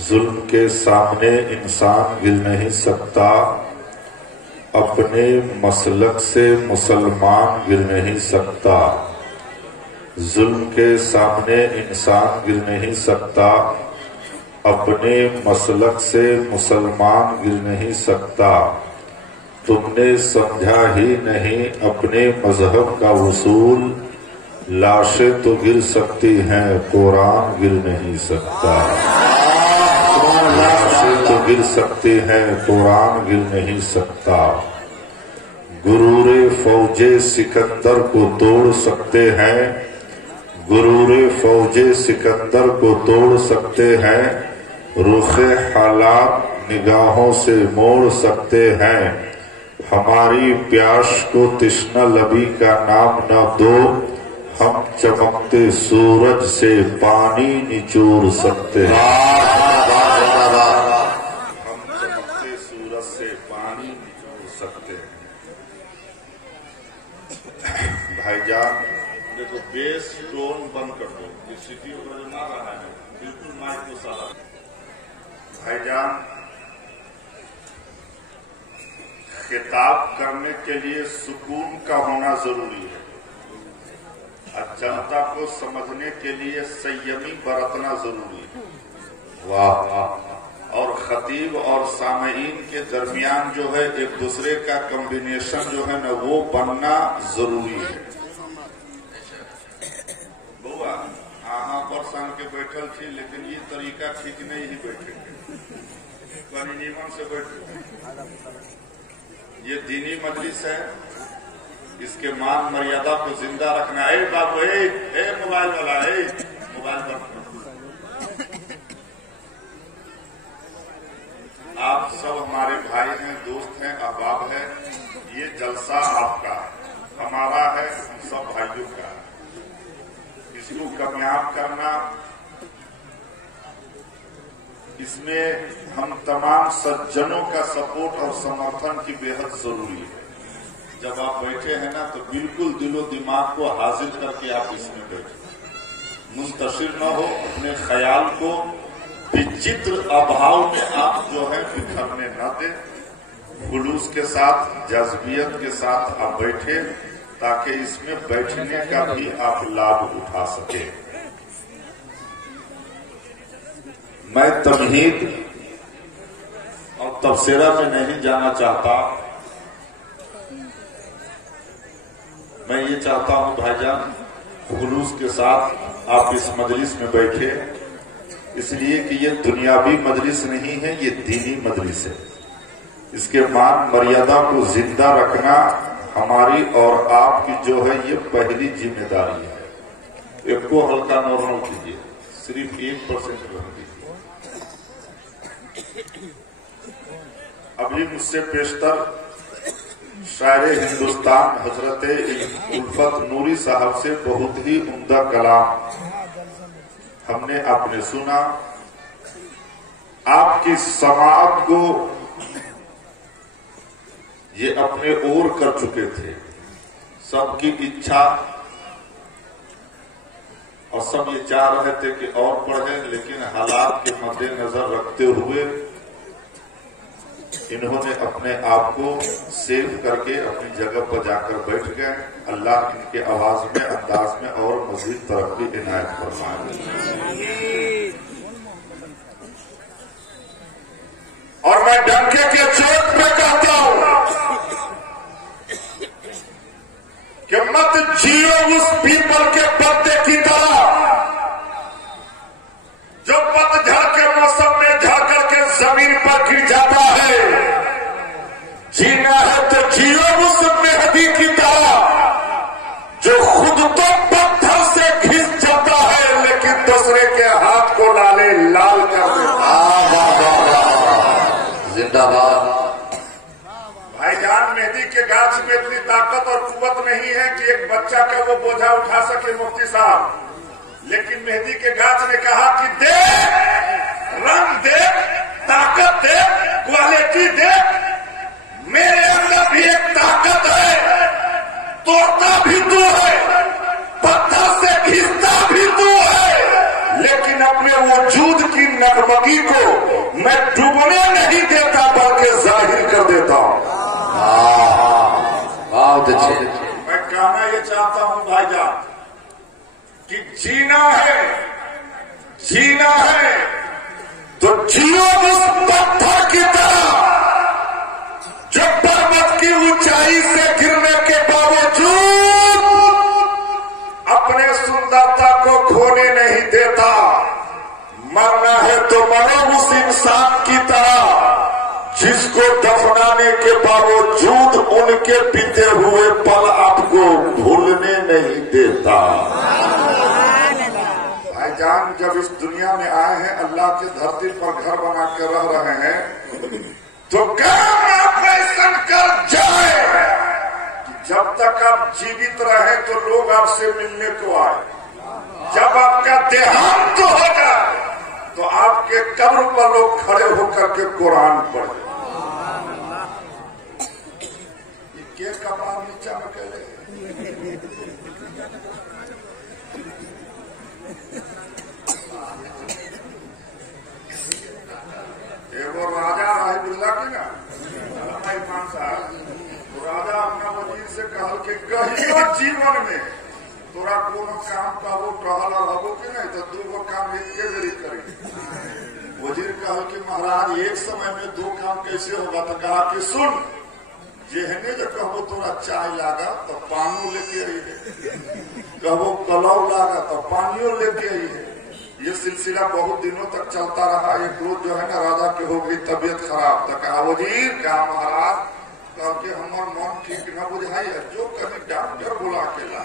जुल्म के सामने इंसान गिर नहीं सकता, अपने मसलक से मुसलमान गिर नहीं सकता। जुल्म के सामने इंसान गिर नहीं सकता, अपने मसलक से मुसलमान गिर नहीं सकता। तुमने समझा ही नहीं अपने मजहब का उसूल, लाशें तो गिर सकती हैं, कुरान गिर नहीं सकता। लाशें तो गिर सकती हैं, कुरान गिर नहीं सकता। गुरूरे फौजे सिकंदर को तोड़ सकते हैं, गुरूरे फौजे सिकंदर को तोड़ सकते हैं। रुखे हालात निगाहों से मोड़ सकते हैं। हमारी प्यास को तिश्ना लबी का नाम न दो, हम चमकते सूरज से पानी निचोड़ सकते हैं। हम चमकते सूरज से पानी निचोड़ सकते हैं। भाईजान देखो, बेस टोन बंद कर दो, ये सिटी ऊपर ना रहा है, बिल्कुल माइक को सहा। भाईजान, खिताब करने के लिए सुकून का होना जरूरी है। जनता को समझने के लिए संयमी बरतना जरूरी है। वाह वाह। और खतीब और सामईन के दरमियान जो है एक दूसरे का कॉम्बिनेशन जो है ना, वो बनना जरूरी है। बुआ आहा पर सान के बैठल थी, लेकिन ये तरीका ठीक नहीं ही बैठे नीमन से बैठे। ये दीनी मजलिस है, इसके मान मर्यादा को जिंदा रखना है। बाबू मोबाइल वाला है, मोबाइल पर आप सब हमारे भाई हैं, दोस्त हैं, अहबाब हैं। ये जलसा आपका है, हमारा है, हम सब भाइयों का है। इसको कामयाब करना, इसमें हम तमाम सज्जनों का सपोर्ट और समर्थन की बेहद जरूरी है। जब आप बैठे हैं ना, तो बिल्कुल दिलो दिमाग को हाजिर करके आप इसमें बैठे, मुस्तशिर न हो, अपने ख्याल को विचित्र अभाव में आप जो है बिखरने न दें। खुलूस के साथ, जज्बियत के साथ आप बैठे, ताकि इसमें बैठने का भी आप लाभ उठा सके। मैं तमहीद और तबसरा में नहीं जाना चाहता। मैं ये चाहता हूं भाईजान, खुलूस के साथ आप इस मजलिस में बैठे, इसलिए कि ये दुनियावी मजलिस नहीं है, ये दीनी मजलिस है। इसके मान मर्यादा को जिंदा रखना हमारी और आपकी जो है ये पहली जिम्मेदारी है। एक को हल्का नॉर्मल कीजिए, सिर्फ 1% रख दीजिए। अभी मुझसे पेशतर शायरे हिंदुस्तान हजरत उल्फत नूरी साहब से बहुत ही उम्दा कलाम हमने आपने सुना। आपकी समाअत को ये अपने ओर कर चुके थे। सबकी इच्छा और सब ये चाह रहे थे कि और पढ़े, लेकिन हालात के मद्देनजर रखते हुए इन्होंने अपने आप को सेव करके अपनी जगह पर जाकर बैठ गए। अल्लाह इनके आवाज में, अंदाज में और मजीद तरक्की इनायत फरमाए। और मैं डंके के चोट पे कहता हूं कि मत जियो उस पीपल के पत्ते की तरह जो पतझड़ के मौसम में झड़ करके जमीन पर गिर जाता है। जीना है तो जियो उस मेहदी की तरह जो खुद तो पत्थर से घिस जाता है, लेकिन दूसरे के हाथ को लाले लाल कर देता है। जिंदाबाद। भाईजान, मेहदी के गाछ में इतनी ताकत और कुव्वत नहीं है कि एक बच्चा का वो बोझा उठा सके मुफ्ती साहब, लेकिन मेहदी के गाछ ने कहा कि दे, रंग दे, ताकत दे, क्वालिटी दे। मेरे अंदर भी एक ताकत है, तोड़ता भी तू है, पत्थर से घिसता भी तू है, लेकिन अपने अपने वजूद की नगमगी को मैं डूबने नहीं देता बल्कि जाहिर कर देता हूं। बहुत अच्छे। मैं कहना ये चाहता हूं भाईजान कि जीना है तो जियो उस पत्थर की तरह जो पर्वत की ऊंचाई से गिरने के बावजूद अपने सुंदरता को खोने नहीं देता। मरना है तो मरो उस इंसान की तरह जिसको दफनाने के बावजूद उनके बीते हुए पल आपको भूलने नहीं देता। भाईजान जब इस दुनिया में आए हैं, अल्लाह की धरती पर घर बना कर रह रहे हैं, तो काम ऑपरेशन कर जाए कि जब तक आप जीवित रहे तो लोग आपसे मिलने को आए। जब आपका देहांत तो हो जाए तो आपके कब्र पर लोग खड़े होकर के कुरान पढ़े। ये कपाल नीचा में कहले एगो राजा राहिबुल्ला की ना इमाम साहब, तो राजा अपना वजीर से कहल के कहियो जीवन में तोरा कोनो काम कहबो कहल रहबो कि नहीं तो दूगो काम एके बेरी करी। वजीर कहल कि महाराज एक समय में दो काम कैसे होगा? तो कहा कि सुन, जेहने जो कहबो तोरा चाय लागा तो पानी लेके आई है, कहबो कलौ लागा तो पानियों लेके आई है। ये सिलसिला बहुत दिनों तक चलता रहा। एक रोज जो है ना राजा के हो गई तबीयत खराब, तो कहा वजीर क्या महाराज, कह के हमार मन ठीक न बुझाई है, जो कभी डॉक्टर बुला के ला।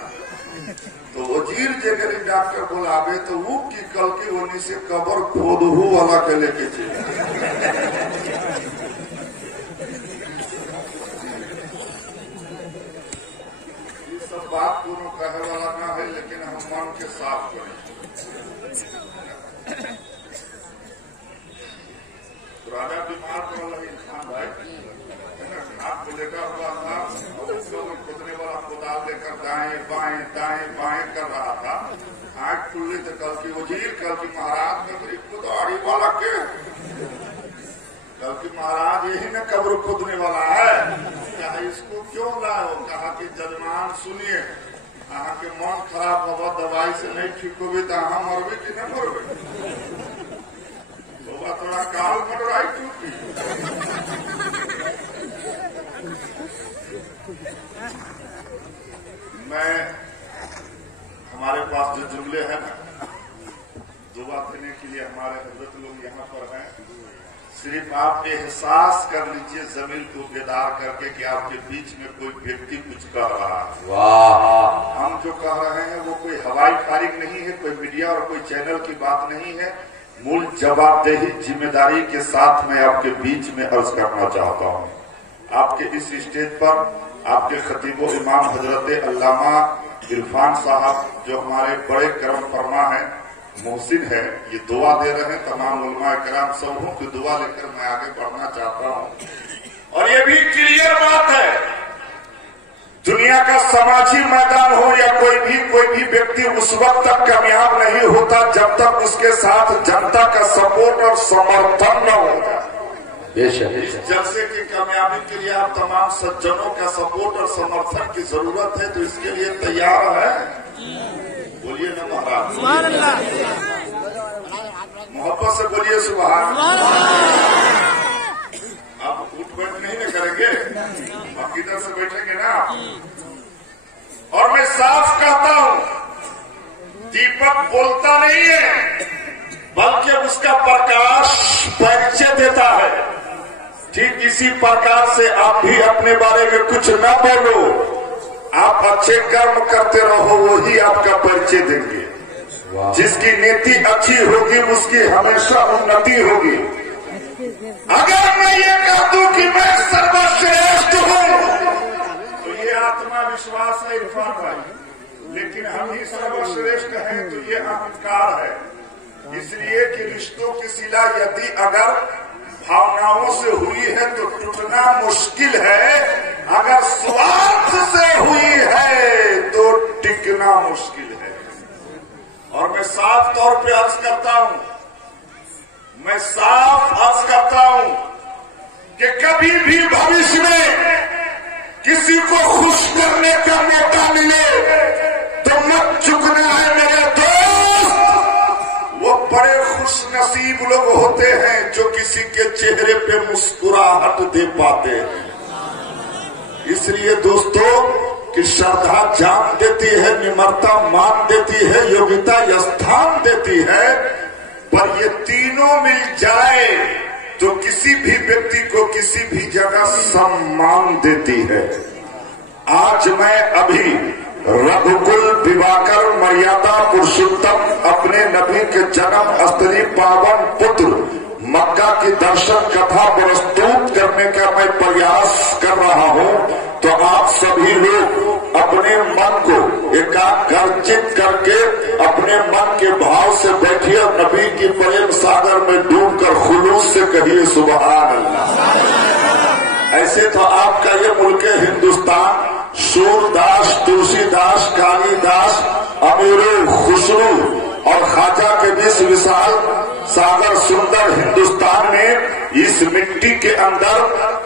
तो वजीर जे कभी डॉक्टर बुलावे तो वो की कल के वनी से कबर खोदहू वाला के लेके चले। ये सब बात कोनो कहे वाला ना है, लेकिन हम मन के साफ करें। राजा बीमार पड़ रही खान भाई है ना, घाट को लेकर हुआ था और उसको खोदने वाला कोदाल लेकर दाएं बाएं कर रहा था। आंख खुली तो कल की वजीर, कल की महाराज में मेरी कुदाड़ी वाला के, कल की महाराज यही न कब्र खोदने वाला है, कहा इसको क्यों लाओ? कहा कि जजमान सुनिए, अहाँ के मन खराब होगा, दवाई से नहीं ठीक होगी तो अहाँ मरबे कि न मरबे? थोड़ा काल मटराई टूटी। मैं हमारे पास जो जुमले हैं ना, दुआ देने के लिए हमारे हजरत लोग यहाँ पर हैं। सिर्फ आप एहसास कर लीजिए जमीन को बेदार करके कि आपके बीच में कोई व्यक्ति कुछ कह रहा है। वाह! हम जो कह रहे हैं वो कोई हवाई फारिग नहीं है, कोई मीडिया और कोई चैनल की बात नहीं है। मूल जवाबदेही जिम्मेदारी के साथ मैं आपके बीच में अर्ज करना चाहता हूँ। आपके इस स्टेज पर आपके खतीबो इमाम हजरत अल्लामा इरफान साहब जो हमारे बड़े करम फरमा है, मोहसिन है, ये दुआ दे रहे हैं। तमाम उलमा कराम सबों की दुआ लेकर मैं आगे बढ़ना चाहता हूँ। और ये भी क्लियर बात है, दुनिया का समाजी मैदान हो या कोई भी व्यक्ति उस वक्त तक कामयाब नहीं होता जब तक उसके साथ जनता का सपोर्ट और समर्थन न होता। इस जलसे की कामयाबी के लिए आप तमाम सज्जनों का सपोर्ट और समर्थन की जरूरत है, तो इसके लिए तैयार है? बोलिए ना महाराज, मोहब्बत से बोलिए सुभान। आप उठ बैठ नहीं न करेंगे, आप किधर से बैठेंगे ना। और मैं साफ कहता हूं, दीपक बोलता नहीं है बल्कि उसका प्रकाश परिचय देता है। ठीक इसी प्रकार से आप भी अपने बारे में कुछ न बोलो, आप अच्छे कर्म करते रहो, वही आपका परिचय देंगे। जिसकी नीति अच्छी होगी उसकी हमेशा उन्नति होगी। अगर मैं ये कह दूं कि मैं सर्वश्रेष्ठ हूं तो ये आत्मविश्वास है इरफान भाई, लेकिन हम ही सर्वश्रेष्ठ हैं तो ये अहंकार है। इसलिए कि रिश्तों की सिला यदि अगर भावनाओं से हुई है तो टूटना मुश्किल है, अगर स्वार्थ से हुई है तो टिकना मुश्किल है। और मैं साफ तौर पे अर्ज करता हूं, मैं साफ अर्ज करता हूं कि कभी भी भविष्य में किसी को खुश करने का मौका मिले तो मत चुकना है मेरे दोस्त। वो बड़े खुश नसीब लोग होते हैं जो किसी के चेहरे पे मुस्कुराहट दे पाते हैं। इसलिए दोस्तों कि श्रद्धा जान देती है, निम्रता मान देती है, योग्यता स्थान देती है, पर ये तीनों मिल जाए तो किसी भी व्यक्ति को किसी भी जगह सम्मान देती है। आज मैं अभी रघुकुल दिवाकर मर्यादा पुरुषोत्तम अपने नबी के जन्म स्थली पावन पुत्र मक्का की दर्शन कथा प्रस्तुत करने का मैं प्रयास कर रहा हूं। तो आप सभी लोग अपने मन को एकाग्रचित करके अपने मन के भाव से बैठिए और नबी की प्रेम सागर में डूबकर खुलूस से कहिए सुभान अल्लाह। ऐसे तो आपका ये मुल्क हिंदुस्तान सूरदास, तुलसीदास, कालिदास, अमीरो, खुसरू और खाजा के बीच विशाल सागर सुंदर हिंदुस्तान में इस मिट्टी के अंदर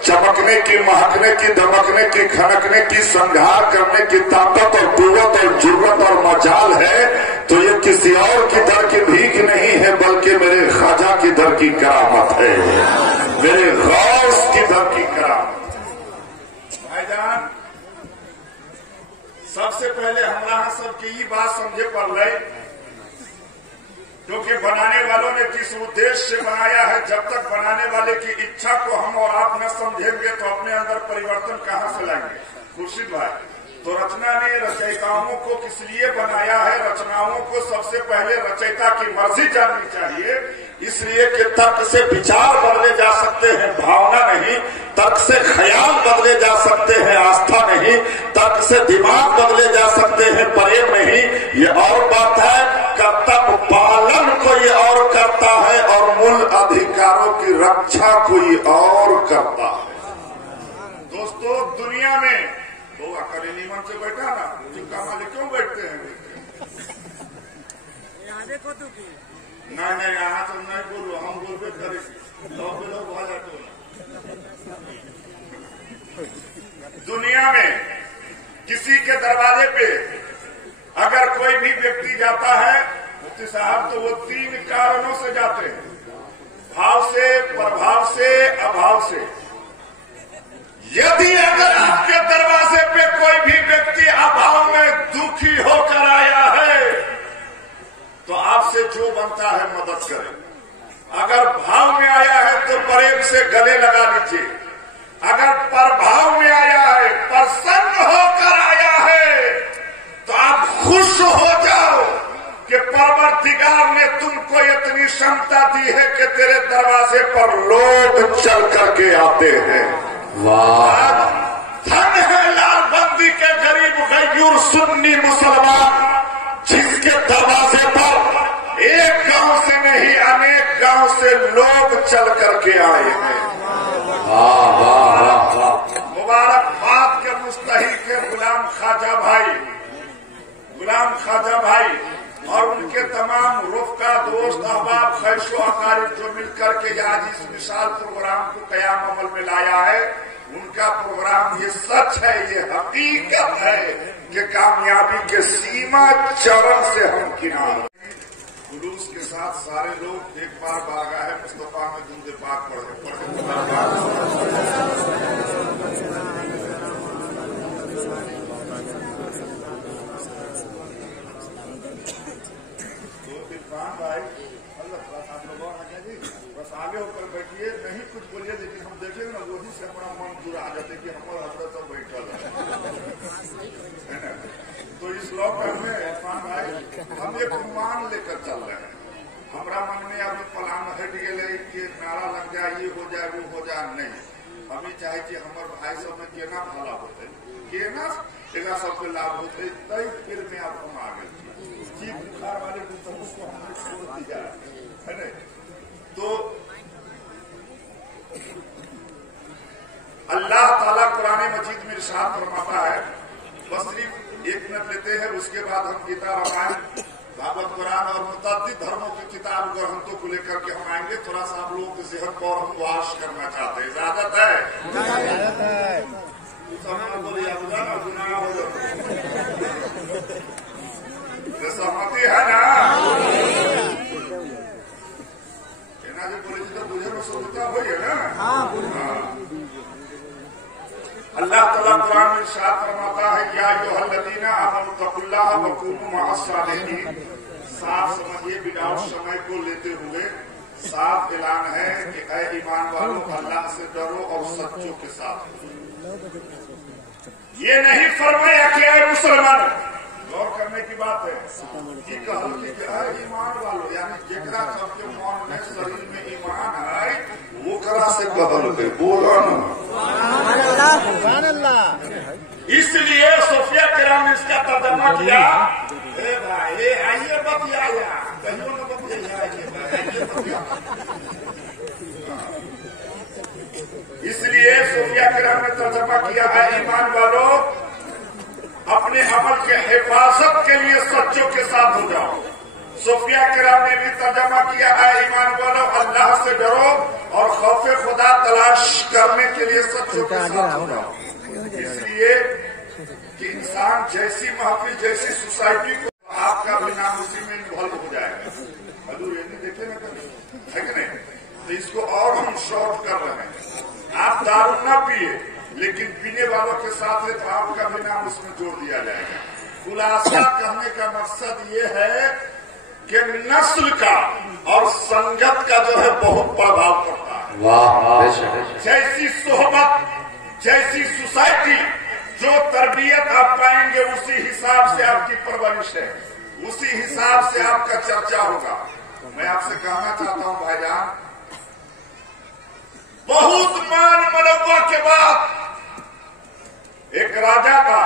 चमकने की, महकने की, दमकने की, खनकने की, संघार करने की ताकत और कुव्वत और जुर्रत और मजाल है। तो ये किसी और की दर की भीख नहीं है बल्कि मेरे खाजा की दर की करामत है, मेरे गौस की दर की करामत। भाईजान सबसे पहले हमारा सबकी ये बात समझे पड़ रही क्योंकि बनाने वालों ने किस उद्देश्य से बनाया है। जब तक बनाने वाले की इच्छा को हम और आप न समझेंगे तो अपने अंदर परिवर्तन कहां से लाएंगे। खुर्शीद भाई, तो रचना ने रचयिताओं को किस लिए बनाया है? रचनाओं को सबसे पहले रचयिता की मर्जी जाननी चाहिए, इसलिए कि तर्क से विचार बदले जा सकते हैं, भावना नहीं। तर्क से ख्याल बदले जा सकते हैं, आस्था नहीं। तर्क से दिमाग बदले जा सकते हैं, प्रेम नहीं। ये और बात है, कर्तव्य पालन कोई और करता है और मूल अधिकारों की रक्षा कोई और करता है। दोस्तों दुनिया में वो अकेले मन से बैठा ना, चुपका माले क्यों बैठते हैं? नहीं यहाँ तो नहीं बोलो, हम बोलबे करेंगे, लोग आ जाते हो। दुनिया में किसी के दरवाजे पे अगर कोई भी व्यक्ति जाता है मुफ्ती साहब, तो वो 3 कारणों से जाते हैं, भाव से, प्रभाव से, अभाव से। यदि अगर आपके दरवाजे पे कोई भी व्यक्ति अभाव में दुखी होकर आया है तो आपसे जो बनता है मदद करें। अगर भाव में आया है तो प्रेम से गले लगा लीजिए। अगर प्रभाव में आया है, प्रसन्न होकर आया है, तो आप खुश हो जाओ कि परवरदिगार ने तुमको इतनी क्षमता दी है कि तेरे दरवाजे पर लोग चल करके आते हैं। वाह, धन है लालबंदी के गरीब गयूर सुन्नी मुसलमान जिसके दरवाजे पर एक गांव से नहीं अनेक गांव से लोग चल करके आए हैं। मुबारकबाद के मुस्तहिक के गुलाम ख्वाजा भाई और उनके तमाम रुफ़का, दोस्त, अहबाब, खैशो अकारिब जो मिलकर के आज इस विशाल प्रोग्राम को कयाम अमल में लाया है। उनका प्रोग्राम ये सच है, ये हकीकत है कि कामयाबी के सीमा चरण से हम किनारे। जुलूस के साथ सारे लोग एक बार बारगाह मुस्तफा में दुरूद पाक पढ़े। तो इरफान भाई, अल्लाह आप लोगों जी बस आगे होकर बैठिए, नहीं कुछ बोलिए, लेकिन हम देखेंगे ना वही से हमारा मन जुड़ा आ जाते कि हमारा हजरत सब बैठा है। तो इस लॉकडाउन में इरफान भाई हम एक मान लेकर चल रहे हैं। हमारा मन में अभी प्लान हट गए कि नारा लग जाए, ये हो जाए, वो हो जाए, नहीं। हमें चाहे कि हमारे भाई सब में केना भला होते, केना एगा सबके लाभ होते, तई फिर में आप हम आ गए जी बुखार वाले को हमने छोड़ दिया है ना। तो अल्लाह ताला कुरान मजीद में इरशाद फरमाता है, बस सिर्फ 1 मिनट लेते हैं, उसके बाद हम गीता, रामायण, भागवत, कुरान और मुतअद्दिद धर्मों की किताब ग्रंथों को लेकर के हम आएंगे। थोड़ा सा आप लोगों के सेहत को और हम वाश करना चाहते हैं। इजाजत है? सहमति है ना? जो बोले तो बुझे में सोचता हो ना। अल्लाह ताला कुरान में इरशाद फरमाता है, या अय्युहल्लज़ीना आमनू तक़ुल्लाह व कूनू मअस-सादिक़ीन। साफ समझिए, विदाउट समय को लेते हुए साफ ऐलान है कि ऐ ईमान वालों, अल्लाह से डरो और सच्चों के साथ। ये नहीं फरमाया कि ऐ मुसलमान, गौर करने की बात है कि कहल कि ऐ ईमान वालों, यानी जेकरा सबके मन में शरीर में ईमान है वो करा से कहल के बोलो इसलिए सोफिया किराम ने इसका तर्जमा किया। भाई आइए बतियाया, कहियो न बतियाया। इसलिए सोफिया किराम ने तर्जमा किया है, ईमान वालों अपने अमल के हिफाजत के लिए सच्चों के साथ हो जाओ। सोफिया किराम ने भी तर्जमा किया है, ईमान वालों अल्लाह से डरो और खौफे खुदा तलाश करने के लिए सच्चों के साथ हो जाओ। इसलिए कि इंसान जैसी महफिल, जैसी सोसाइटी को, आपका भी नाम उसी में इन्वॉल्व हो जाएगा। हजूर ये नहीं देखे ना कभी, है कि नहीं? तो इसको और हम शॉर्ट कर रहे हैं। आप दारू ना पिए, लेकिन पीने वालों के साथ है तो आपका भी नाम उसमें जोड़ दिया जाएगा। खुलासा करने का मकसद ये है कि नस्ल का और संगत का जो है बहुत प्रभाव पड़ता है। जैसी सोहबत, जैसी सोसाइटी, जो तरबियत आप पाएंगे उसी हिसाब से आपकी परवरिश है, उसी हिसाब से आपका चर्चा होगा। मैं आपसे कहना चाहता हूं भाईजान, बहुत मान मनवा के बाद एक राजा था,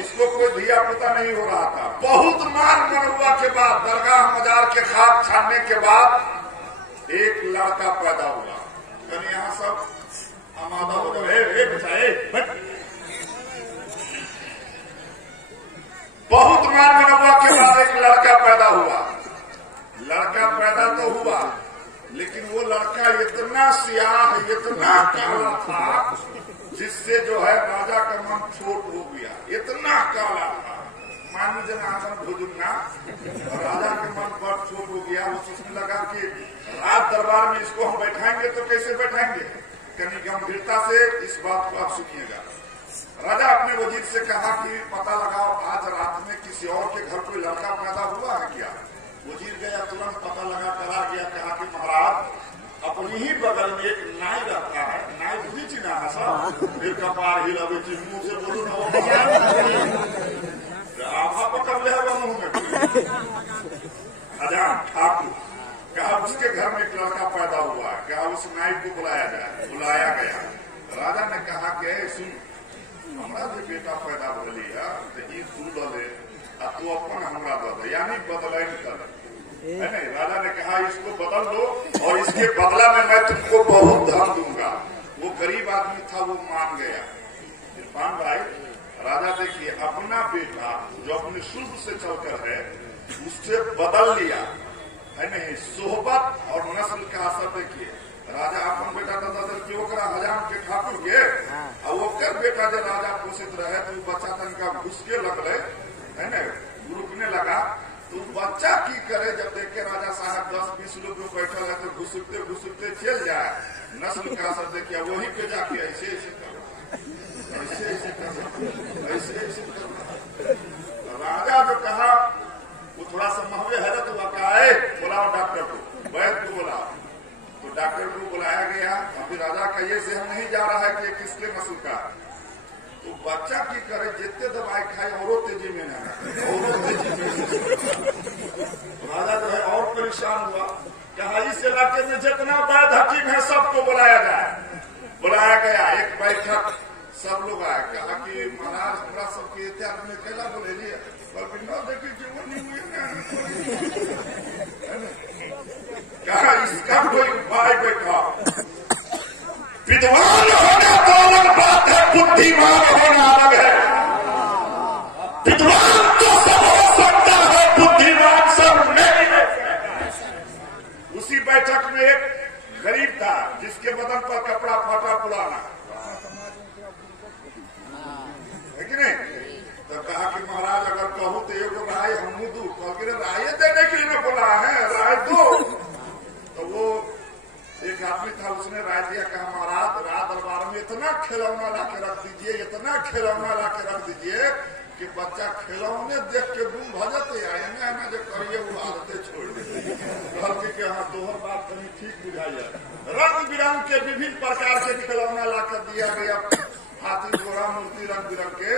उसको कोई धिया पुता नहीं हो रहा था। बहुत मान मनवा के बाद, दरगाह मजार के खाक छानने के बाद एक लड़का पैदा हुआ। यानी यहाँ सब आमादा हो जाए। बहुत मान मनवा के बाद एक लड़का पैदा हुआ। लड़का पैदा तो हुआ, लेकिन वो लड़का इतना सियाह, इतना काला था, जिससे जो है राजा का मन छोट हो गया। इतना काला था, मानव जनार्दन भोजुन्ना, राजा का मन बहुत छोट हो गया। वो सोचने लगा कि रात दरबार में इसको हम बैठाएंगे तो कैसे बैठाएंगे? कहीं गंभीरता से इस बात को आप सुनिएगा। राजा अपने वजीर से कहा कि पता लगाओ आज रात में किसी और के घर कोई लड़का पैदा हुआ है क्या? वजीर गया, तुरंत पता लगा कर आ गया। कहा कि महाराज अपनी ही बगल में एक नाई रहता है, नाई बुझी चिन्हा है सब, फिर कपार हिलावे मुंह से बोलो आभा पकड़ ले मुंह में। अजान ठाकुर कहा उसके घर में एक लड़का पैदा हुआ है, कहा उस नाई को बुलाया जाए। बुलाया गया। राजा ने कहा कि सुन, हमारा जो बेटा पैदा भली है तू दे तू अपन हमरा दे, यानी बदलाई कर, है नहीं? राजा ने कहा इसको बदल दो और इसके बदला में मैं तुमको बहुत धन दूंगा। वो गरीब आदमी था, वो मान गया। इरफान भाई, राजा देखिए अपना बेटा जो अपने शुरू से चलकर है उससे बदल लिया, है नहीं? सोहबत और नस्ल का असर देखिए। राजा अपन बेटा दादा के ओकरा हजाम के ठाकुर के, और वो कर बेटा जब राजा पोषित रहे तो बच्चा तनका घुसके लगले, है न, रुकने लगा। तो बच्चा की करे, जब देखे राजा साहब 10-20 लोग में बैठल है तो घुसुकते घुसुकते चल जाए। नस्ल का असर देखिए, वहीं पे जाके ऐसे ऐसे कर, ऐसे ऐसे कर, ऐसे ऐसे कर। राजा जो कहा वो थोड़ा सा महवे हैरत हुआ, कहा बुलाओ डॉक्टर को, वैद्य को बुलाओ। तो डॉक्टर को बुलाया गया। अभी राजा का ये जहन नहीं जा रहा है कि किसके नस्ल का। तो बच्चा की करे, जितने दवाई खाए और तेजी में ना, और तेजी में। राजा जो है और परेशान हुआ। कहा इस इलाके में जितना वैद्य हकीम है सबको बुलाया जाए। बुलाया गया। एक बैठक, सब लोग आए। कहा कि महाराज हमारा सबके इतिहास में कैला बोले लिए, देखिए जीवन नहीं हुई। कहा इसका कोई उपाय बैठा। विद्वान होना तो अलग बात है, बुद्धिमान होना अलग है। विद्वान तो सब हो सकता है, बुद्धिमान सब नहीं है। उसी बैठक में एक गरीब था जिसके बदन पर कपड़ा फाटा पुराना है कि नहीं। तो कहा कि महाराज अगर कहूँ तो एक राय हम दू, कह राय देने के लिए बोला है, राय दो। तो वो एक आदमी था, उसने राय दिया, कहा महाराज रात दरबार में इतना खिलौना ला के रख दीजिए, इतना खिलौना ला के रख दीजिए कि बच्चा खिलौने देख के गुम भजते आएंगे ना, जो करिए वो आदतें छोड़ देते कि हाँ तोहर बात कहीं ठीक बुझाइए। रंग बिरंग के विभिन्न प्रकार के खिलौना ला कर दिया गया, हाथी घोड़ा मूर्ति रंग बिरंग के।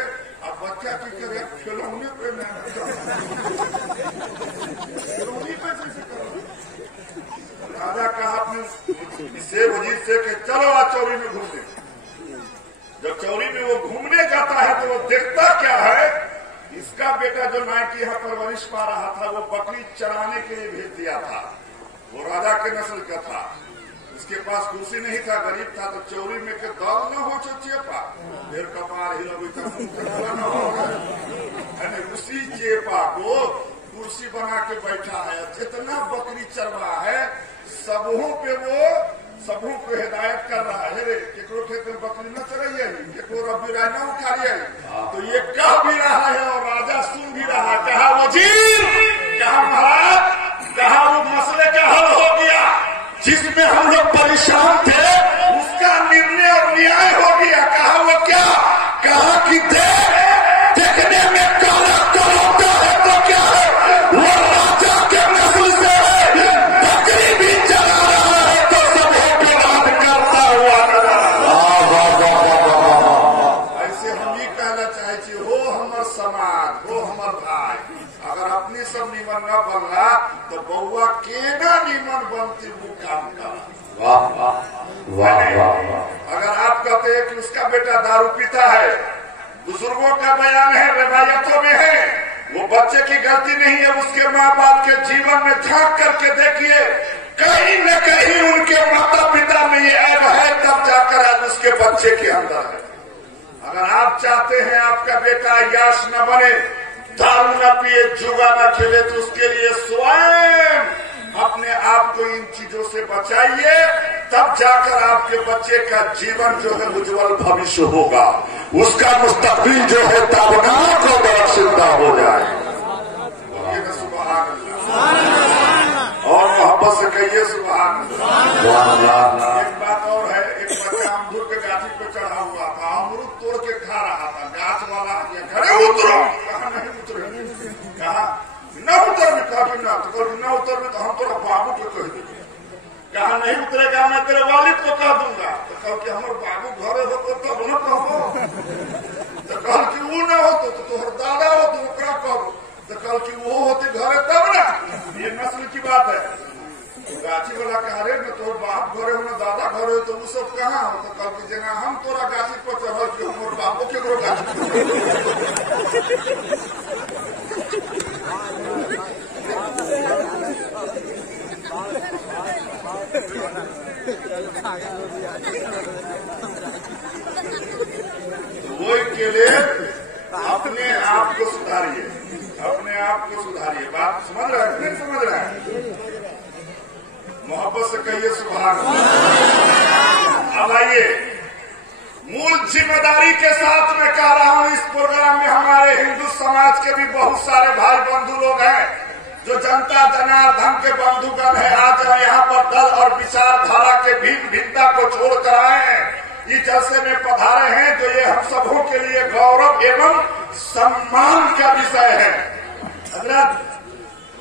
अब बच्चा की करे खिलौने पे राजा कहा अपने से वजीर से कि चलो आज चौरी में घूमने। जब चौरी में वो घूमने जाता है तो वो देखता क्या है, इसका बेटा जो नायक यहाँ परवरिश पा रहा था वो बकरी चराने के लिए भेज दिया था। वो राजा के नस्ल का था, उसके पास कुर्सी नहीं था, गरीब था। तो चौरी में के दल न हो चेपा, फिर कपार हिलबी उसी चेपा को कुर्सी बना के बैठा है। जितना बकरी चरवा है सबों पे वो सबों को हिदायत कर रहा है, केकरो खेत में बकरी न चराइए, केकरो रबी राय न उखाड़िए। तो ये कह भी रहा है और राजा सुन भी रहा। कहा वजीर, कहा महाराज, कहा वो मसले का हल हो गया, जिसमें हम लोग परेशान थे उसका निर्णय और न्याय हो गया। कहा वो क्या? कहा कि देखने में काला होता है तो क्या है, वो राजा के नस्ल से है, बकरी भी चला रहा है तो सबों पे राज करता हुआ ऐसे हम ही कहना चाहे छी, हो हमार समाज, हो हमार भाई। अगर अपनी सब निमन न बनला तो बउआ केना निमन बनती वो काम कर। वाह वाह वाह। अगर आप कहते हैं कि उसका बेटा दारू पीता है, बुजुर्गों का बयान है, रिवायतों में है, वो बच्चे की गलती नहीं है, उसके माँ बाप के जीवन में झांक करके देखिए, कहीं न कहीं उनके माता पिता में ये ऐब है, तब जाकर आज उसके बच्चे के अंदर है। अगर आप चाहते हैं आपका बेटा याश न बने, दारू न पिए, जुआ न खेले, तो उसके लिए स्वयं अपने आप को इन चीजों से बचाइए, तब जाकर आपके बच्चे का जीवन जो है उज्जवल भविष्य होगा, उसका मुस्तकबिल जो है ताबनाक और बरकसिंदा हो जाए। सुभान अल्लाह। और मोहब्बत से कहिए सुभान अल्लाह। एक बात और है, एक बच्चा अमरूद के गाछी पे चढ़ा हुआ था, अमरूद तोड़ के खा रहा था। गाछ वाला घरे उतरो, कहा नहीं उतरे, कहा न उतर में, कहा कि न उतर में तो हम तोरा बाबू को कह देंगे। कहा नहीं उतरेगा, मैं तेरे वालिद को कह दूंगा। तो कहा कि हमारे बाबू घरे होते तब न कहबो। तो कहा कि वो न होते तो तोहर दादा हो तो ओकरा कहबो। तो कहा कि वो होते घरे तब ना। ये नस्ल की बात है। तो गाछी वाला कहा रे न तोहर बाप घरे हो न दादा घरे हो, तो वो सब कहाँ हो। तो कहा कि जना हम तोरा गाछी पर चढ़ल कि हमारे बाबू केकरो गाछी वो के लिए अपने आप को सुधारिए, अपने आप को सुधारिए। बात समझ रहे हैं, नहीं समझ रहे हैं? मोहब्बत से कहिए सुभान अल्लाह। अब आइए, मूल जिम्मेदारी के साथ मैं कह रहा हूं, इस प्रोग्राम में हमारे हिंदू समाज के भी बहुत सारे भाई बंधु लोग हैं, जो जनता जनार्दन के बंधुगण है। आज हम यहाँ पर दल और विचारधारा के भिन्नता को छोड़कर आए हैं, इस जलसे में पधारे हैं, जो ये हम सबों के लिए गौरव एवं सम्मान का विषय है। हजरत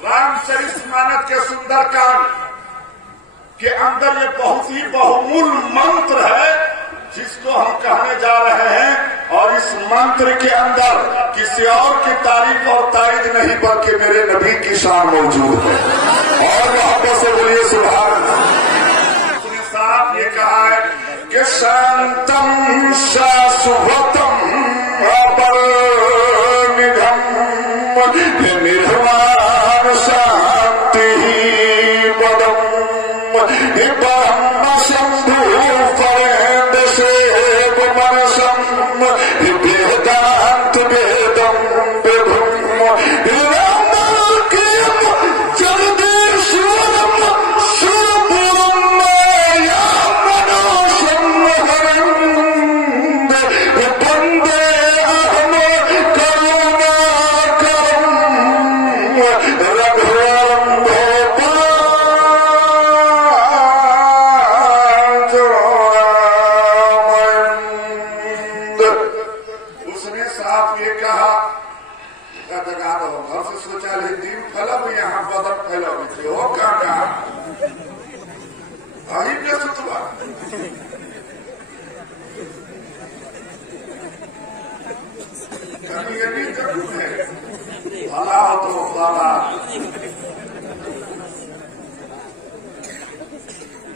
रामचरितमानस के सुंदरकांड के अंदर ये बहुत ही बहुमूल्य मंत्र है, जिसको हम कहने जा रहे हैं। और इस मंत्र के अंदर किसी और की तारीफ और तारीफ नहीं, बल्कि मेरे नबी की शान मौजूद है। और वहां से बोलिए सुभान अल्लाह। उसने साफ ये कहा है कि शांतम शाश्वतम अपरनिधम निर्वाण शांति पदम परम शंभु फरेंद से मनसम वेदांत वेदम विभुम राम जगदीश्वरम सुरपुरम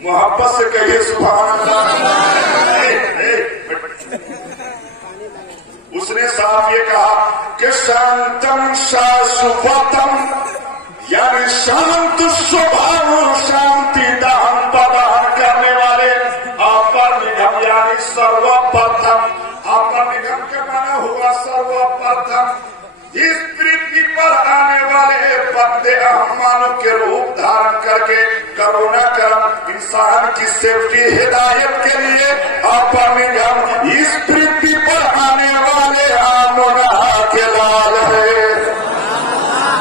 मोहब्बत से कहिए सुभान अल्लाह। उसने साफ ये कहा कि शांतम शाश्वतम, यानी शांत स्वभाव शांति दान प्रदान करने वाले, अपर निगम यानी सर्वप्रथम। अपर निगम का माना हुआ सर्वप्रथम। इस पृथ्वी पर आने वाले बंदे अहमानों के रूप धारण करके करुणा करम इंसान की सेफ्टी हिदायत के लिए अपर निगम इस पृथ्वी पर आने वाले आमना के लाल है।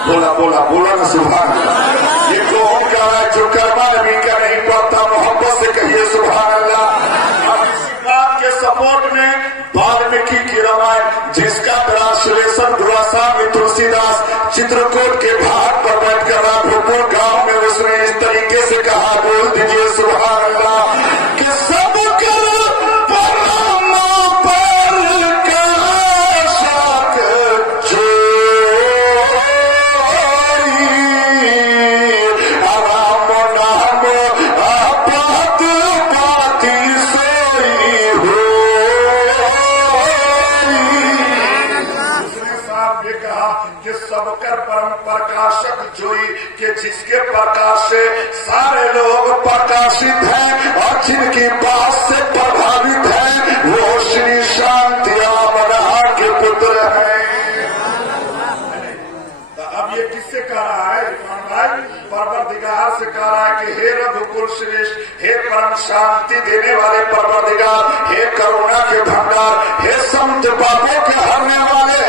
बोला बोला बोला ना सुभान अल्लाह। ये कौन कह रहा है जो कर्मा नबी का नहीं पड़ता? मोहब्बत से कहिए सुभान अल्लाह। अब इसी बात के सपोर्ट में वाल्मीकि की रामायण, जिसका ट्रांसलेशन स्वामी तुलसीदास चित्रकूट के भाग पर बैठकर राघोपुर गांव में उसने इस तरीके से कहा, बोल दीजिए सुभान अल्लाह, कि सब कर परम पर काशक जोई, राम नाम आपत पाति सोई हो। ने कहा कि सबकर परम प्रकाशक जोई, के जिसके प्रकाश से सारे लोग प्रकाशित हैं और जिनकी बात से प्रभावित हैं वो श्री शांति आमना के पुत्र हैं। तो अब ये किससे कह रहा है इरफान भाई? परवरदिगार से कह रहा है कि हे रघुकुल श्रेष्ठ, हे परम शांति देने वाले परवरदिगार, हे करुणा के भंडार, हे संत पापों के हरने वाले,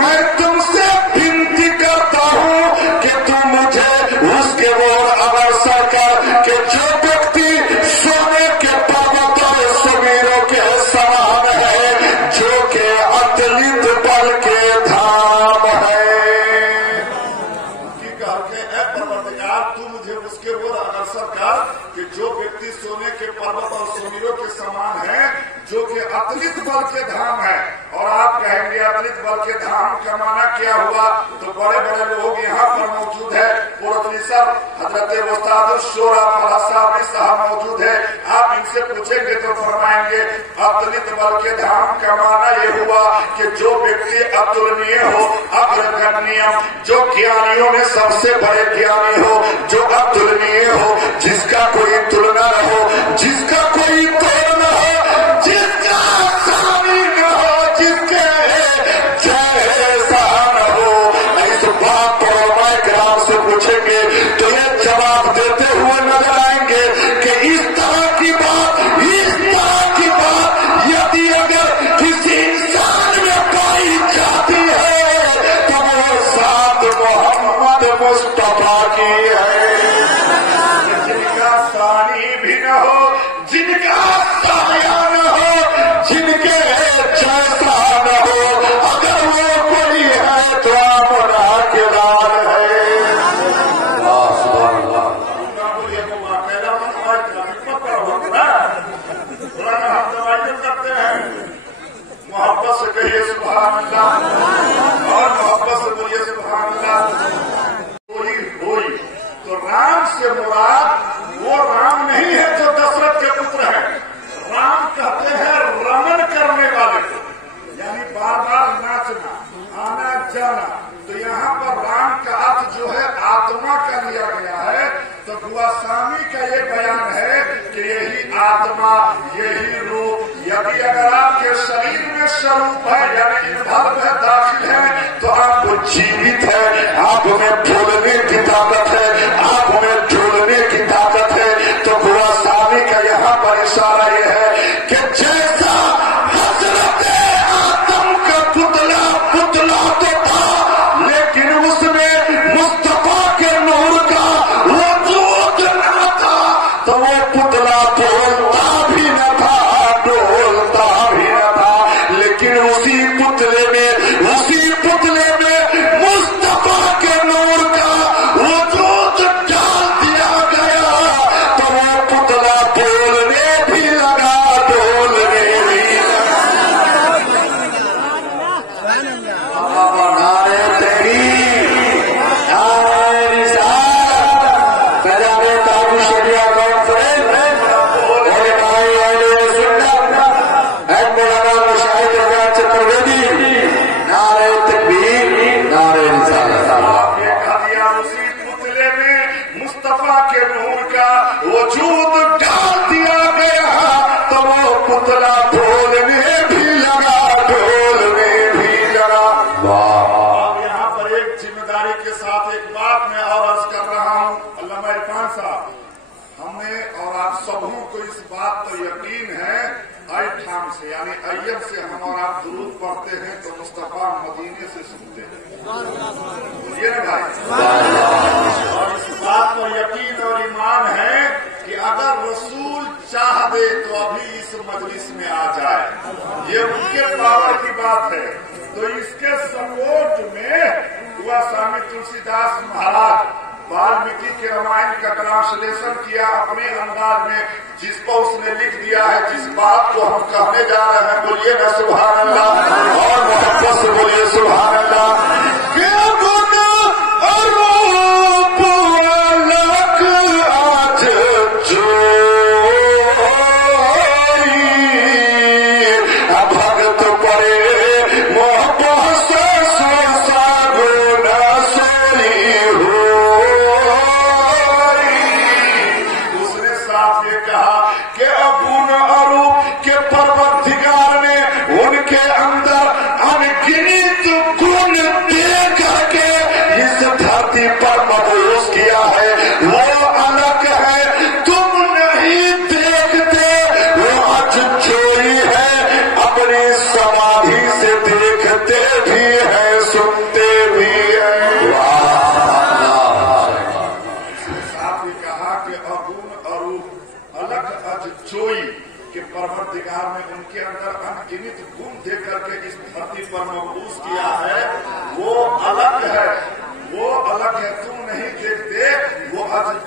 मैं तुमसे विनती करता हूँ कि तुम मुझे उसके ओर अग्रसर कर के जो व्यक्ति सोने के पर्वतों समीरों के समान है, जो के अतुलित बल के धाम है, तू मुझे उसके ओर अग्रसर कर कि जो व्यक्ति सोने के पर्वत और समीरों के समान है, जो कि अतुलित बल के धाम है। और आप कहेंगे अतुलित बल के धाम का माना क्या हुआ? तो बड़े बड़े लोग यहाँ पर मौजूद है। प्रोफेसर हजरत उस्ताद शोरा फलासाबी साहब मौजूद है। आप इनसे पूछेंगे तो फरमाएंगे अतुलित बल के धाम का माना ये हुआ कि जो व्यक्ति अतुलनीय हो, अग्रगण्य, जो ज्ञानियों में सबसे बड़े ज्ञानी हो, जो अतुलनीय हो, जिसका कोई तुलना न हो, जिसका कोई तोड़ न हो, जिसका सामी न हो, जिसके जैसा न हो। इस बात पर ग्राम से पूछेंगे तो ये जवाब देते हुए नजर आएंगे कि इस तरह की बात यदि अगर किसी इंसान में पाई जाती है तो वो साथ मोहम्मद मुस्तफा की है। जिनका सानी भी न हो, जिनका साया न हो, जिनके जैसा न हो, अगर वो कोई है तो आमना के लाल है। करते हैं मोहब्बत से कहिए सुभान अल्लाह और मोहब्बत से बोलिए सुभान अल्लाह। हुई तो राम से मुराद वो राम नहीं है जो दशरथ के पुत्र है। राम कहते हैं रमन करने वाले को, यानी बार बार नाचना, आना जाना। तो यहाँ पर राम का अर्थ जो है आत्मा का लिया गया है। तो गोस्वामी का ये बयान है कि यही आत्मा, यही रूप, यदि अगर आपके शरीर में स्वरूप है यानी इन्वॉल्व है, दाखिल है, तो आपको जीवित है, आप में बोलने की ताकत है, आप में ढूंढने की ताकत है। तो गोस्वामी का यहाँ पर इशारा यह है कि जैसा हजरत आदम का पुतला तो था, लेकिन उसमें मुस्तफा के नूर का वजूद न था, तो वो पुतला बोलता भी न था, डोलता भी न था। लेकिन उसी पुतले में मुस्तफा के नूर का वजूद डाल दिया गया, तो वो पुतला बोलने भी लगा, डोलने भी लगा। नारे तेरी नारे निसार, पहले काबू शरिया कॉन्फ्रेंस वजूद डाल दिया गया तो वो पुतला ढोलने भी लगा, ढोलने भी लगा। अब यहाँ पर एक जिम्मेदारी के साथ एक बात मैं और अर्ज कर रहा हूँ। अल्लामा इरफान साहब, हमें और आप सबों को इस बात पर यकीन है, ठाम से यानी अय्यब से हम और आप दुरूद पढ़ते हैं तो मुस्तफा मदीने से सुनते हैं, ये ना भाई। और इस बात पर यकीन और ईमान है कि अगर रसूल चाह दे तो अभी इस मजलिस में आ जाए, ये उनके पावर की बात है। तो इसके सपोर्ट में हुआ स्वामी तुलसीदास महाराज वाल्मीकि के रामायण का ट्रांसलेशन किया अपने अंदाज में, जिस पर उसने लिख दिया है, जिस बात को हम कहने जा रहे हैं, बोलिए ना सुभान अल्लाह, और मोहब्बत से बोलिए सुभान अल्लाह।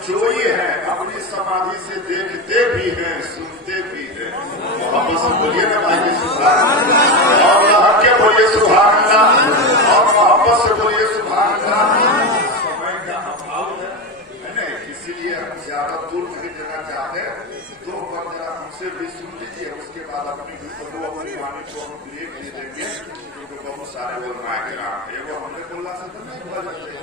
जोई है, अपनी समाधि से देखते भी हैं, सुनते भी हैं। मोहब्बत से बोलिए ना भाई सुभान अल्लाह, और यहाँ के बोलिए सुभान अल्लाह, और मोहब्बत से बोलिए सुभान अल्लाह। समय का अभाव है ना, इसीलिए हम ज्यादा दूर नहीं देना चाहते। दो बार जरा हमसे भी सुन लीजिए, उसके बाद अपनी अपनी वाणी को हम ब्रेक दे देंगे, क्योंकि बहुत सारे लोग आएंगे। वो हमने बोला से तो नहीं बोल सकते,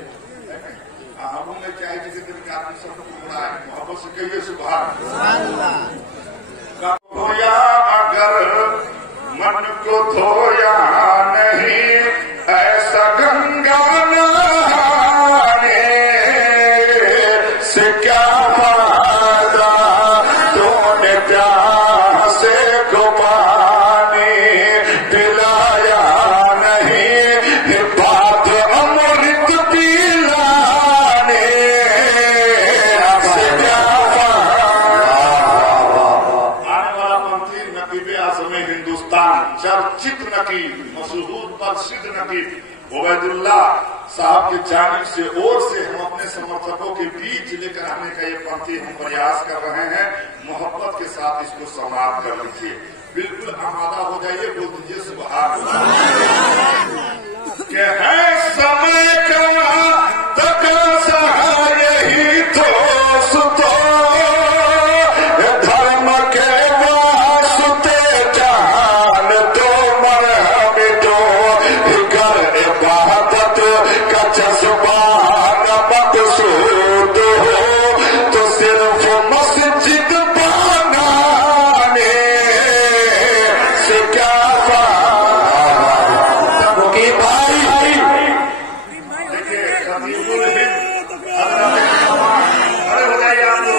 हमने चाहे जिसे दिन आदमी सबको बुलाए, मोहब्बत से कहिए सुभान अल्लाह। धोया अगर मन को धोया नहीं, ऐसा गंगा नहाने से क्या फायदा, तूने प्यासे को पानी पिलाया नहीं, बात अमृत पिला चर्चित नकीब, मशहूर प्रसिद्ध नकीब उबैदुल्लाह साहब की जानिब से ओर से हम अपने समर्थकों के बीच लेकर आने का ये पंक्ति हम प्रयास कर रहे हैं। मोहब्बत के साथ इसको समाप्त कर लीजिए, बिल्कुल आमादा हो जाइए, बोल दीजिए सुभान अल्लाह। के है समय का तकाज़ा यही दोस्तों, धर्म के वास्ते जान दो, मरहम दो, कर इबादत का जज्बा न मकसूद हो, तो सिर्फ मस्जिद बनाने से क्या कि भाई देखिए खतीबुल हिंद खड़े हो जाइए आप लोग,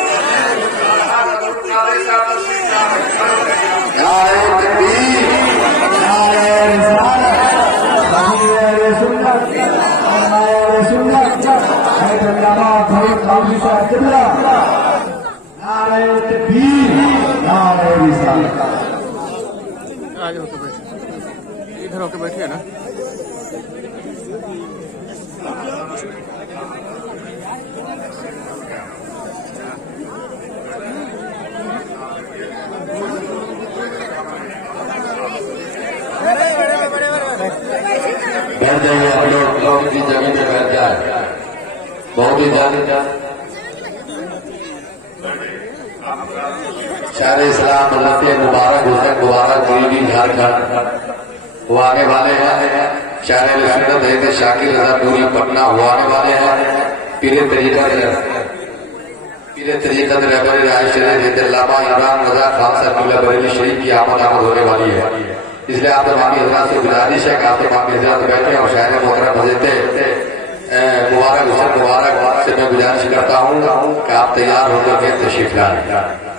आज होकर बैठे, इधर होकर बैठे ना। बैठ जाइए आप लोग की जमीन में बैठ जाए, बहुत ही जाने शायर इस्लाम लते मुबारक हुसैन मुबारक गिरिडीह झारखंड वो आने वाले हैं। शायर सुन्नत है शाकिर रजा नूरी पटना वो आने वाले हैं। पीले तरीका पीरे तरीक़त रहबरी राय शरीफ अल्लामा इमरान रजा खान साहब बरेली शरीफ की आमद होने वाली है। इसलिए आप तमामी हजरात से गुजारिश है कि आप तमामी हजरात बैठे और शायर मोहतरम हज़रत मुबारक हुसैन मुबारक से मैं गुजारिश करता हूँ कि आप तैयार होकर के तशरीफ लाएं।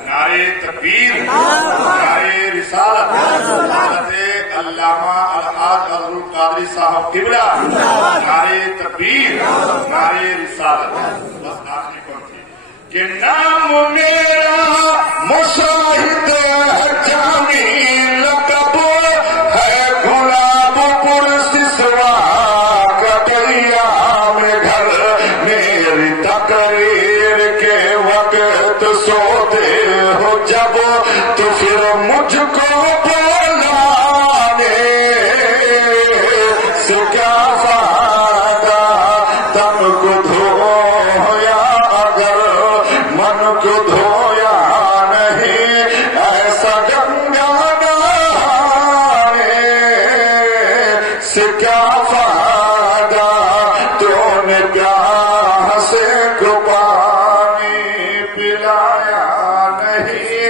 नारे तकबीर, नारे रिसालत, हज़रत अल्लामा अलहाज अब्दुल कादरी साहब किबला, नारे तकबीर, नारे रिसालत। बस आखिरी पंक्ति कि नाम मेरा मुशाहिद जानी लक़ब है गुलाबपुर सिसवा कटैया में घर मेरी तकरीर के वक्त सोते हो जब तो फिर मुझको बुलाने से क्या फायदा तन को धोया अगर मन को धोया नहीं ऐसा गंगा नहाने से क्या फायदा तूने प्यास से को पानी पिलाया नहीं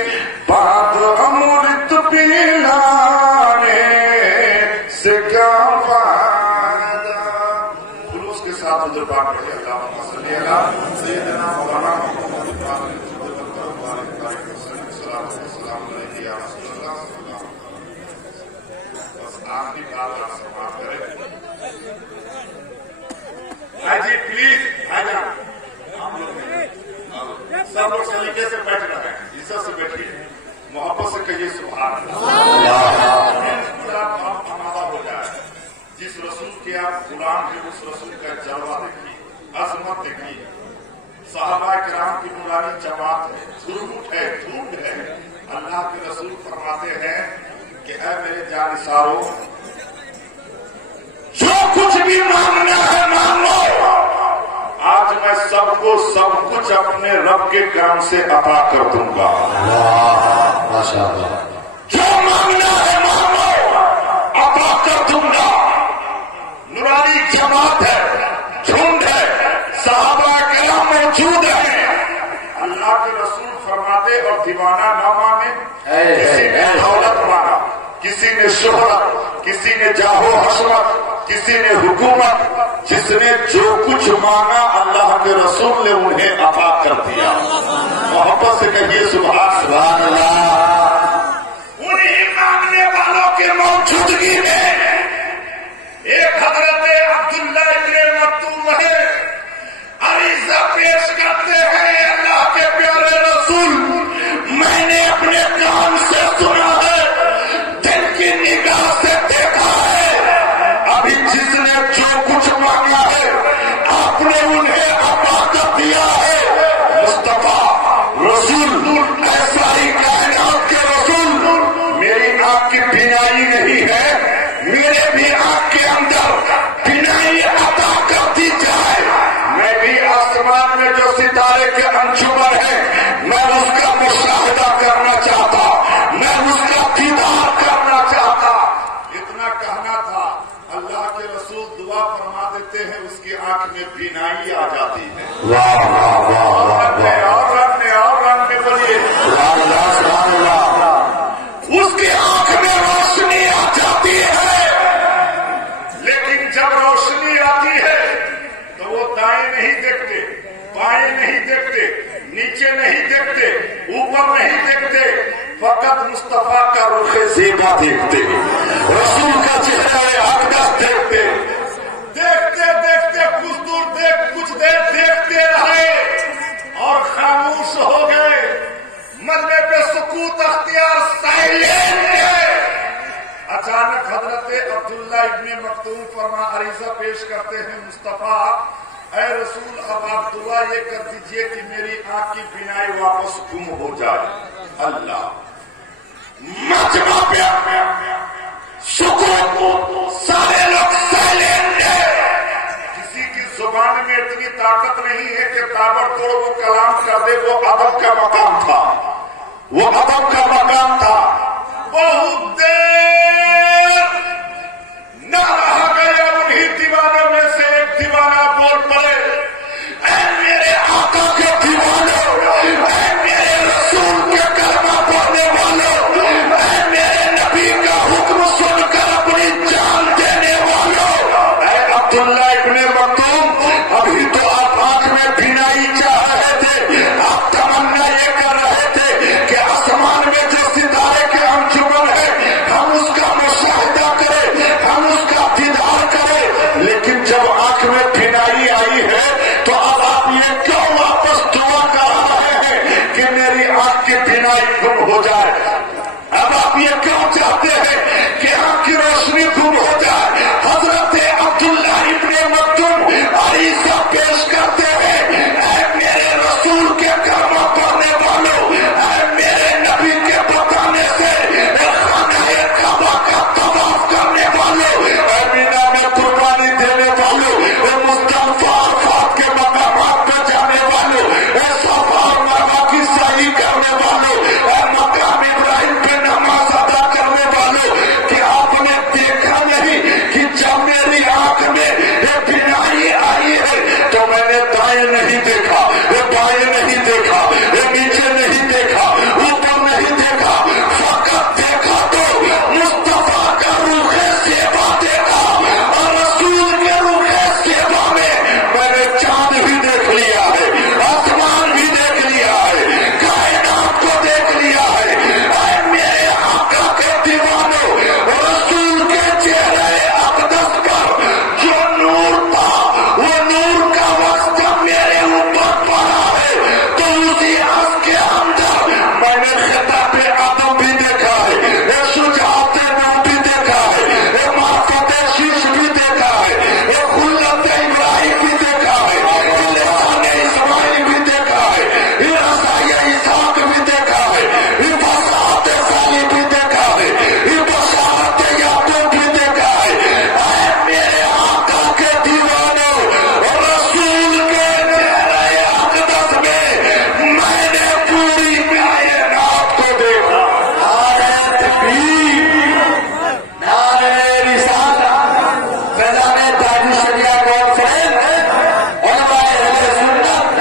बात अमृत पिलाने से क्या फायदा। खुलूस के साथ उधर बात करिए अल्लाहुम्मा सल्ली अला सय्यिदना मौलाना मुहम्मद बस आखिरी बात आप समाप्त करें। भाई जी प्लीज भाईजान हम लोग सब लोग सलीके से बैठ रहे हैं, इज्जत से बैठिए, मोहब्बत से कहिए सुभान अल्लाह। आमादा हो जाए जिस रसूल के आप गुलाम थे उस रसूल का जलवा देखिए, अजमत देखिए, सहाबा किराम की नूरानी जमात है, झूठ है, झूठ है। अल्लाह के रसूल फरमाते हैं कि ऐ मेरे जानिसारों जो कुछ भी मांगना है मांग लो, आज मैं सबको सब कुछ अपने रब के काम से अता कर दूंगा। माशाअल्लाह। जो मांगना है मांग लो, अता कर दूंगा। नूरानी जमात है, झुंड है, सहाबा किराम मौजूद है। अल्लाह के रसूल फरमाते और दीवाना ना माने, किसी ने दौलत मांगा, किसी ने शोहरत, किसी ने जाहो हशमत, किसी ने हुकूमत, जिसने जो कुछ मांगा अल्लाह के रसूल ने उन्हें अता कर दिया। मोहब्बत से कहिए सुभान अल्लाह। उन्हीं मांगने वालों के मौजूदगी में एक हजरत अब्दुल्ला इब्ने मक्तूम है, अरीज़ा पेश करते हैं अल्लाह के प्यारे रसूल, मैंने अपने कान से सुना है, दिल की निगाह से देखा है, अभी जिसने जो कुछ मांगा है आपने उन्हें अता कर दिया है। मुस्तफा रसूल ऐसा ही कायनात के रसूल, मेरी आंख की बीनाई नहीं है, मेरे भी आंख के अंदर बीनाई अता कर दी जाए, मैं भी आसमान में जो सितारे के अंजुमन है मैं उसका मुशाहिदा करना चाहता, मैं उसका दीदार करना चाहता। इतना कहना था, अल्लाह के रसूल दुआ फरमा देते हैं, उसकी आंख में बीनाई आ जाती है। वाह वाह वाह वाह और रखने बोलिए उसकी आंख में रोशनी आ जाती है। लेकिन जब रोशनी आती है तो वो दाएं नहीं देखते, बाएं नहीं देखते, नीचे नहीं देखते, ऊपर नहीं देखते, फकत मुस्तफा का रुखे ज़ेबा देखते, रसूल का चेहरा अक़दस देखते। देखते देखते कुछ देर देखते रहे और खामोश हो गए, मरने पे सुकूत अख्तियार साइलेंट है। अचानक हजरत अब्दुल्ला इब्ने मक्तूम फरमा अरीज़ा पेश करते हैं, मुस्तफा ऐ रसूल अब आप दुआ ये कर दीजिए कि मेरी आंख की बीनाई वापस गुम हो जाए। अल्लाह मजमा पे सुकून, सारे लोग साइलेंट है, किसी की जुबान में इतनी ताकत नहीं है कि ताबड़तोड़ वो कलाम कर दे। वो अदब का मकाम था, वो अदब का मकाम था। बहुत देर न रहा गया, उन्हीं दीवानों में से एक दीवाना बोल पड़े, ऐ मेरे आका के दीवाने, मेरी आंख की बिनाई गुम हो जाए। अब आप ये क्यों चाहते हैं कि आंख की रोशनी गुम हो जाए? हजरत अब्दुल्ला इब्ने मक्तूम आईसा पेश करते हैं, ऐ मेरे रसूल के कलमा पढ़ने वालों, ऐ मेरे नबी के बताने से खाने काबा का तवाफ करने वालों, ऐ मीना में कुर्बानी देने वालों, मुस्तफा अरफात के मकामात पे जाने वालों, सफा मरवा की सही करने वालों, मकाम इब्राहिम पे नमाज अदा करने वालों, कि आपने देखा नहीं कि जब मेरी आंख में बिनाई आई है तो मैंने दाएं नहीं देखा, बाएं नहीं देखा, नीचे नहीं देखा, ऊपर नहीं देखा, फकत देखा तो मुस्तफा का रूखे सेवा देखा, और रसूल के रूखे सेवा में मैंने चांद भी देख लिया है, आसमान भी देख लिया है, कायनात को देख लिया है। ऐ मेरे आका के दीवानों, रसूल के चेहरे अक़दस पर जो नूर था, वो नूर का वस्त्र मेरे ऊपर पड़ा है, तो उसी आंख के अंदर मैंने खिताब आदम भी देखा है, शुजाअत नूह भी देखा है, मार्फत शीश भी देखा है, खुल्लत इब्राहिम भी देखा है, लिसान इस्माइल भी देखा है, रज़ाए इसहाक भी देखा है, बसात साली भी देखा है, बशारत याकूब भी देखा है। ऐ मेरे आका के दीवानों, रसूल के चेहरे अक़दस में मैंने पूरी कायनात को देखा। नारे तकबीर, नारे रिसालत, फैज़ाने तारीख़ शरिया कॉन्फ्रेंस, उलमाए अहले सुन्नत,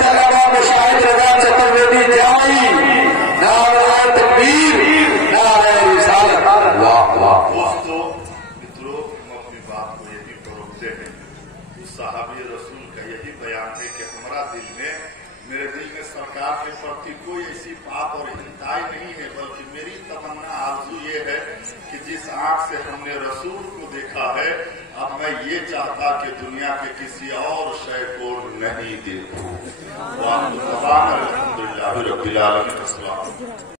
तलबा मुशाहिद रज़ा चतुर्वेदी जाई, नारे तकबीर, नारे रिसालत। वाह वाह। दोस्तों मित्रों, हम अपनी बात को यही परोसते हैं, उस साहबी रसूल का यही बयान है कि हमारा दिल में, मेरे दिल में सरकार के प्रति कोई ऐसी पाप और हिंताई नहीं है, बल्कि मेरी तमन्ना आरज़ू ये है कि जिस आंख से हमने रसूल को देखा है, अब मैं ये चाहता कि दुनिया के किसी और शय को नहीं देखूं। वाह, अल्हम्दुलिल्लाह रब्बिल आलमीन।